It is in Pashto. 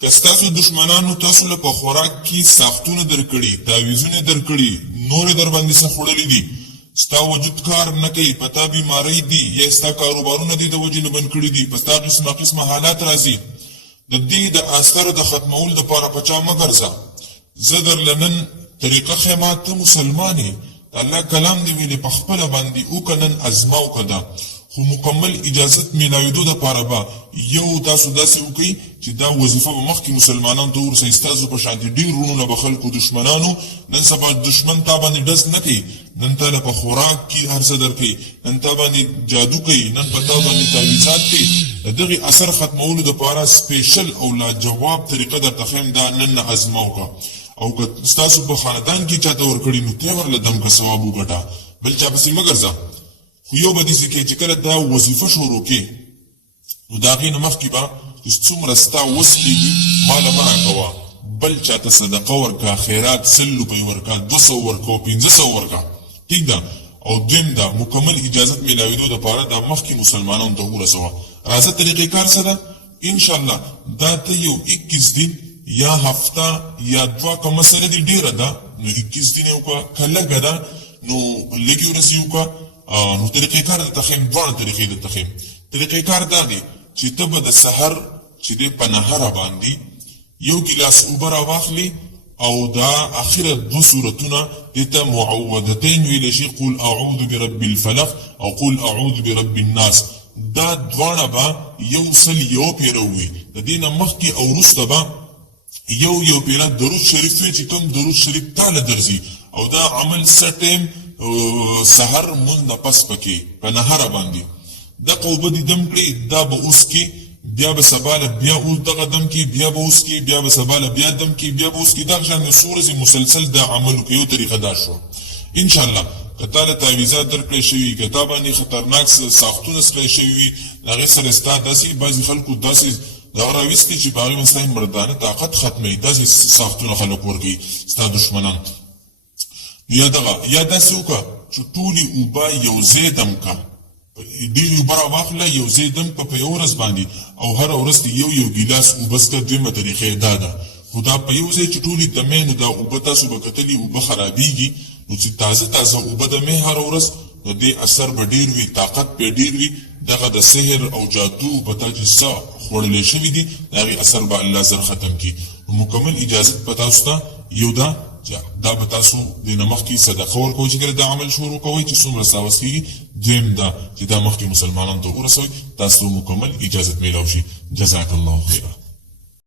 که ستاسو دشمنانو تاسو له په خوراک کې ساختونه درکړي، تعویذونه درکړي، نور در باندې څه خوړلي دي، ستا وجود کار نه کوي، پتا بیماری دي یا ستا کاروبارونه دي د وجې نه بند کړي دي، په ستا قسمه قسمه حالات راځي، د دې د اثر د ختمولو دپاره په چا مه ګرځه. زه درله نن طریقه ښیم، ته مسلمان یې، د الله کلام دې ویلې په خپله باندې وکړه، نن ازما وکړه، خو مکمل اجازت میلاوېدو دپاره به یو تاسو داسې وکئ چې دا وظیفه به مخکې مسلمانانو ته ورسئ. ستاسو په شانتې ډېر وروڼه به خلکو دشمنانو نن سبا دشمن تا باندې ډز نه کوي، نن تا له په خوراک کې هر څه درکوي، نن تا باندې جادو کوي، نن په تا باندې تعویذات کوي. د دغې اثر ختمولو دپاره سپیشل او لاجواب طریقه درته ښیم، دا نن نه ازما وکړه. او که ستاسو په خاندان کې چاته ورکړي نو تی ورله دم که ثواب وګټه، بل چا پسې مه ګرځه. خو یو به داسې کوې چې کله دا وظیفه شروع کړې نو د هغې نه مخکې به چې څومره ستا وس کېږي ماله مه راکوه، بل چاته صدقه ورکړه، خیرات 100 روپۍ ورکړه، 200 ورکړه، 500 ورکړه، ټیک ده. او دویم دا مکمل اجازت میلاوېدو دپاره دا مخکې مسلمانانو ته ورسوه. راځه طریقې کار څه ده؟ انشاءالله دا ته یو 21 دن یا هفته یا 2 که مسله دې ډېره ده نو 21 دن یې وکړه، که لږه ده نو لږې ورسې وکړه. نو طریقې کار درته ښیم، دواړه طریقې درته ښیم. طریقې کار دا دی چې ته به د سحر چې دی په نهره باندې یو ګیلاس اوبه راواخلې او دا اخره 2 سورتونه دې ته معوذتین ویلی شي، قل اعوذ برب الفلق او قل اعوذ برب الناس. دا دواړه به یو سل یو پیره ووي، د دې نه مخکې او وروسته به یو پیره درود شریف وي چې کوم درود شریف تاله درځي، او دا عمل څه ټیم سحر مونځ نه پس پکې په نهره باندې دغه اوبه دې دم کړي، دا به اوس کې بیا به سبا له بیا اوس دغه دم کې، بیا به اوس کې، بیا به سبا له بیا دم کې، بیا به اوس کې، دغه شان څو ورځې مسلسل دا عمل وکړي. یو طریقه دا شو. انشاءالله که تا له تعویذات درکړی شوي، که تا باندې خطرناک ساختونه سکلی شوي وي، د هغې سره ستا داسې بعضې خلکو داسې دغه راویستي چې په هغې باندې ستا مردانه طاقت ختموي، داسې ساختونه خلک ورکوي ستا دشمنان. یا دغه یا داسې وکړه چې ټولې اوبه یو ځای دم کړه، ډېرې اوبه راواخله یو ځای دم کړه په یو ورځ باندې، او هره ورځ دې یو ګیلاس اوبه څښه. دویمه طریقه یې دا ده، خو دا په یو ځای چې ټولې دمې نو دا اوبه تاسو به کتلي اوبه خرابېږي، نو چې تازه اوبه دمې هره ورځ نو دې اثر به ډېر وي، طاقت به ډېر وي. دغه د سحر او جادو په تا چې څه خوړلی شوي دي د هغې اثر به الله زر ختم کړي. مکمل اجازت په تاسو ته یو ده دا به تاسو د نه مخکې صدقه ورکوئ چې کله دا عمل شروع کوئ چې څومره ستا وس کېږي. دویم دا چې دا مخکې مسلمانانو ته ورسوئ، تاسو مکمل اجازت میلاو شي. جزاک الله خیره.